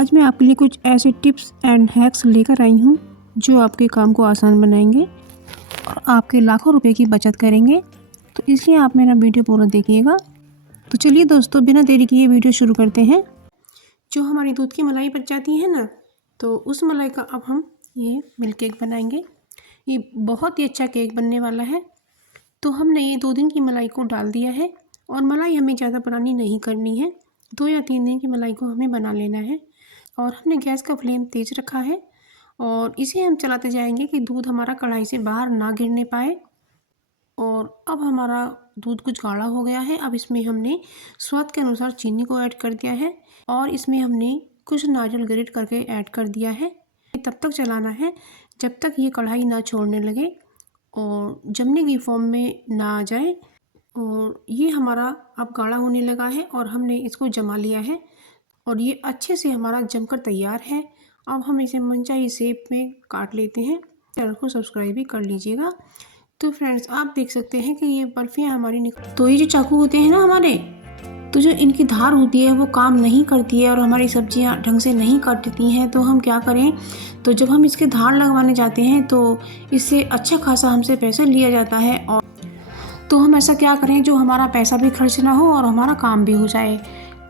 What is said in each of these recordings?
आज मैं आपके लिए कुछ ऐसे टिप्स एंड हैक्स लेकर आई हूँ जो आपके काम को आसान बनाएंगे और आपके लाखों रुपए की बचत करेंगे। तो इसलिए आप मेरा वीडियो पूरा देखिएगा। तो चलिए दोस्तों, बिना देरी किए वीडियो शुरू करते हैं। जो हमारी दूध की मलाई बच जाती है ना, तो उस मलाई का अब हम ये मिल्क केक बनाएंगे। ये बहुत ही अच्छा केक बनने वाला है। तो हमने ये 2 दिन की मलाई को डाल दिया है और मलाई हमें ज़्यादा पुरानी नहीं करनी है। 2 या 3 दिन की मलाई को हमें बना लेना है। और हमने गैस का फ्लेम तेज़ रखा है और इसे हम चलाते जाएंगे कि दूध हमारा कढ़ाई से बाहर ना गिरने पाए। और अब हमारा दूध कुछ गाढ़ा हो गया है। अब इसमें हमने स्वाद के अनुसार चीनी को ऐड कर दिया है और इसमें हमने कुछ नारियल ग्रेट करके ऐड कर दिया है। तब तक चलाना है जब तक ये कढ़ाई ना छोड़ने लगे और जमने की फॉर्म में ना आ जाए। और ये हमारा अब गाढ़ा होने लगा है और हमने इसको जमा लिया है और ये अच्छे से हमारा जमकर तैयार है। अब हम इसे मनचाही शेप में काट लेते हैं। चैनल को सब्सक्राइब भी कर लीजिएगा। तो फ्रेंड्स, आप देख सकते हैं कि ये बर्फियाँ हमारी तो ये जो चाकू होते हैं ना हमारे, तो जो इनकी धार होती है वो काम नहीं करती है और हमारी सब्जियां ढंग से नहीं कटती हैं। तो हम क्या करें, तो जब हम इसके धार लगवाने जाते हैं तो इससे अच्छा खासा हमसे पैसा लिया जाता है। और तो हम ऐसा क्या करें जो हमारा पैसा भी खर्च ना हो और हमारा काम भी हो जाए।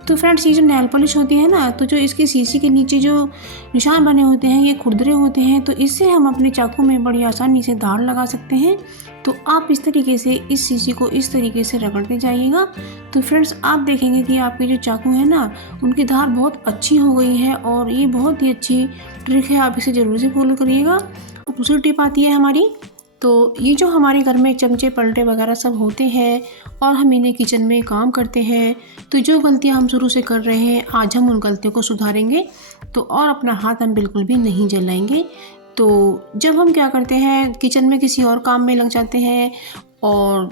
तो फ्रेंड्स, ये जो नेल पॉलिश होती है ना, तो जो इसकी शीशी के नीचे जो निशान बने होते हैं ये खुरदरे होते हैं। तो इससे हम अपने चाकू में बड़ी आसानी से धार लगा सकते हैं। तो आप इस तरीके से इस शीशी को इस तरीके से रगड़ते जाइएगा। तो फ्रेंड्स, आप देखेंगे कि आपके जो चाकू है ना, उनकी धार बहुत अच्छी हो गई है और ये बहुत ही अच्छी ट्रिक है। आप इसे ज़रूर से फॉलो करिएगा। दूसरी टिप आती है हमारी, तो ये जो हमारे घर में चमचे पलटे वगैरह सब होते हैं और हम इन्हें किचन में काम करते हैं, तो जो गलतियां हम शुरू से कर रहे हैं आज हम उन गलतियों को सुधारेंगे। तो और अपना हाथ हम बिल्कुल भी नहीं जलाएंगे। तो जब हम क्या करते हैं, किचन में किसी और काम में लग जाते हैं और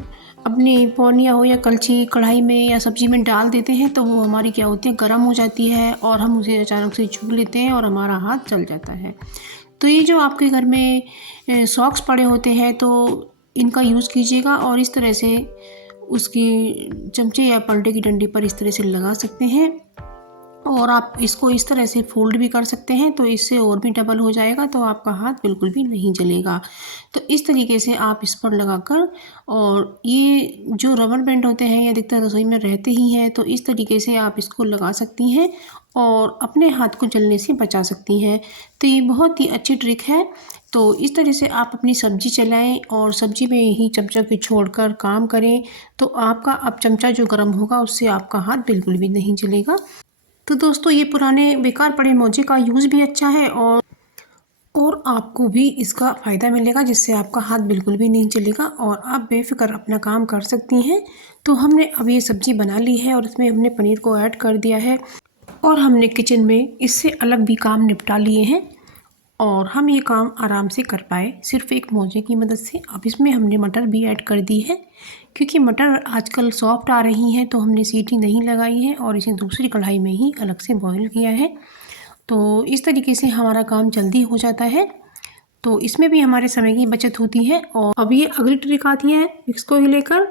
अपनी पौनिया हो या कलछी कढ़ाई में या सब्जी में डाल देते हैं, तो वो हमारी क्या होती है, गर्म हो जाती है और हम उसे अचानक से छू लेते हैं और हमारा हाथ जल जाता है। तो ये जो आपके घर में सॉक्स पड़े होते हैं तो इनका यूज़ कीजिएगा और इस तरह से उसकी चमचे या पलटे की डंडी पर इस तरह से लगा सकते हैं। और आप इसको इस तरह से फोल्ड भी कर सकते हैं, तो इससे और भी डबल हो जाएगा, तो आपका हाथ बिल्कुल भी नहीं जलेगा। तो इस तरीके से आप इस पर लगाकर, और ये जो रबर बैंड होते हैं ये अधिकतर रसोई में रहते ही हैं, तो इस तरीके से आप इसको लगा सकती हैं और अपने हाथ को जलने से बचा सकती हैं। तो ये बहुत ही अच्छी ट्रिक है। तो इस तरह से आप अपनी सब्जी चलाएं और सब्जी में ही चमचा को छोड़कर काम करें, तो आपका अब चमचा जो गर्म होगा उससे आपका हाथ बिल्कुल भी नहीं जलेगा। तो दोस्तों, ये पुराने बेकार पड़े मोजे का यूज़ भी अच्छा है और आपको भी इसका फ़ायदा मिलेगा, जिससे आपका हाथ बिल्कुल भी नहीं जलेगा और आप बेफिक्र अपना काम कर सकती हैं। तो हमने अब ये सब्ज़ी बना ली है और इसमें हमने पनीर को ऐड कर दिया है और हमने किचन में इससे अलग भी काम निपटा लिए हैं और हम ये काम आराम से कर पाए सिर्फ एक मोजे की मदद से। अब इसमें हमने मटर भी ऐड कर दी है, क्योंकि मटर आजकल सॉफ्ट आ रही हैं, तो हमने सीटी नहीं लगाई है और इसे दूसरी कढ़ाई में ही अलग से बॉईल किया है। तो इस तरीके से हमारा काम जल्दी हो जाता है। तो इसमें भी हमारे समय की बचत होती है। और अब ये अगली ट्रिक आती है इसको लेकर।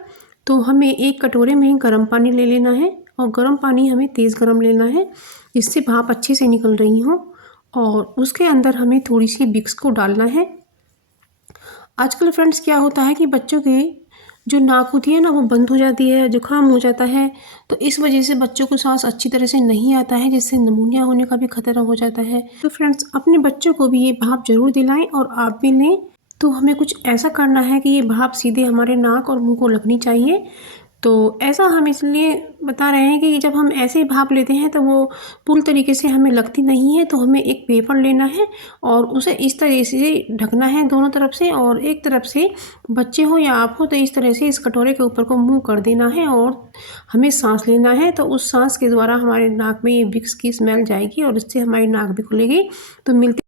तो हमें एक कटोरे में गर्म पानी ले लेना है और गर्म पानी हमें तेज़ गर्म लेना है, जिससे भाप अच्छे से निकल रही हो। और उसके अंदर हमें थोड़ी सी विक्स को डालना है। आजकल फ्रेंड्स क्या होता है कि बच्चों की जो नाक होती है ना वो बंद हो जाती है, जुकाम हो जाता है, तो इस वजह से बच्चों को सांस अच्छी तरह से नहीं आता है, जिससे निमोनिया होने का भी खतरा हो जाता है। तो फ्रेंड्स, अपने बच्चों को भी ये भाप जरूर दिलाएं और आप भी लें। तो हमें कुछ ऐसा करना है कि ये भाप सीधे हमारे नाक और मुंह को लगनी चाहिए। तो ऐसा हम इसलिए बता रहे हैं कि जब हम ऐसे भाप लेते हैं तो वो पूरी तरीके से हमें लगती नहीं है। तो हमें एक पेपर लेना है और उसे इस तरह से ढकना है दोनों तरफ से, और एक तरफ से बच्चे हो या आप हो तो इस तरह से इस कटोरे के ऊपर को मुंह कर देना है और हमें सांस लेना है। तो उस सांस के द्वारा हमारे नाक में ये विक्स की स्मेल जाएगी और इससे हमारी नाक भी खुलेगी। तो मिलते